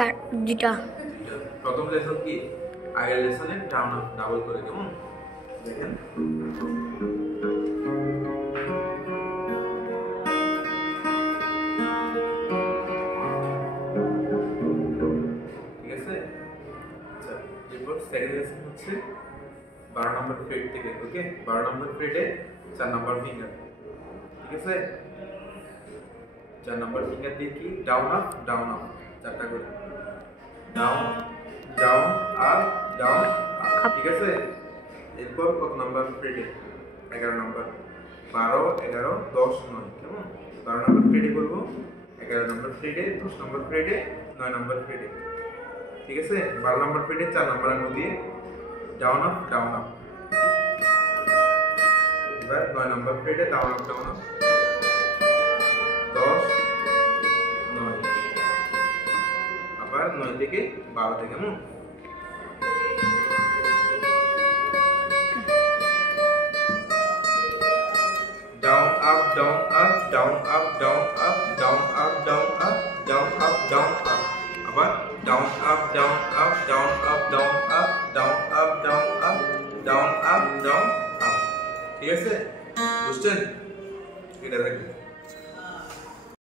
চার দুটা। প্রথম লেসন কি আগের লেসনে ডাউন আপ ডাবল করে কেমন দেখেন ঠিক আছে। আচ্ছা এরপর সেকেন্ড লেসন হচ্ছে 12 নম্বর ফ্রেড থেকে ওকে 12 নম্বর ফ্রেডে 4 নম্বর ফিঙ্গার ঠিক আছে 4 নম্বর ফিঙ্গার দিয়ে কি ডাউন আপ চারটা করে down down up down up ঠিক আছে। এরপর কত নাম্বার ফ্রেডে 11 নম্বর 12 11 10 9 কেমন 12 নম্বর ফ্রেডে করব 11 নম্বর ফ্রেডে 10 নম্বর ফ্রেডে 9 নম্বর ফ্রেডে ঠিক আছে। 12 নম্বর ফ্রেডে 4 নম্বর আঙ্গুল দিয়ে ডাউন আপ এবার 9 নম্বর ফ্রেডে ডাউন আপ 10 9 আবার 9 থেকে 12 থেকে কেমন down up down up down up down up down up down up down up down up আবার down up down up down up down up down up down up down up down up ঠিক আছে বুঝছেন এটা দেখুন